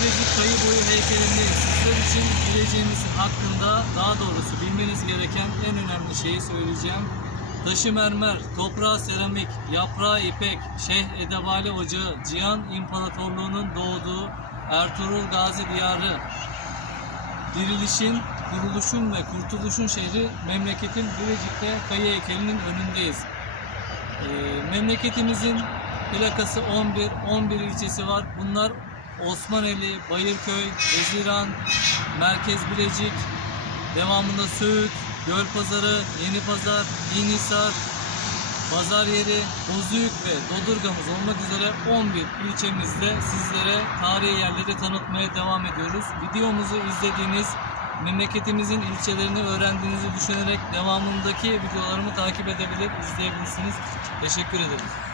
Bilecik Kayı Boyu heykelini sizler için bileceğiniz hakkında daha doğrusu bilmeniz gereken en önemli şeyi söyleyeceğim. Taşı mermer, toprağı seramik, yaprağı ipek, Şeyh Edebali Ocağı, Cihan İmparatorluğu'nun doğduğu Ertuğrul Gazi Diyarı, dirilişin, kuruluşun ve kurtuluşun şehri memleketin Bilecik'te Kayı heykelinin önündeyiz. Ee, memleketimizin plakası 11, 11 ilçesi var. Bunlar Osmaneli, Bayırköy, Veziran, Merkez Bilecik, devamında Söğüt, Gölpazarı, Yenipazar, İnhisar, Pazar yeri, Bozüyük ve Dodurgamız olmak üzere 11 ilçemizde sizlere tarihi yerleri tanıtmaya devam ediyoruz. Videomuzu izlediğiniz, memleketimizin ilçelerini öğrendiğinizi düşünerek devamındaki videolarımı takip edebilir, izleyebilirsiniz. Teşekkür ederim.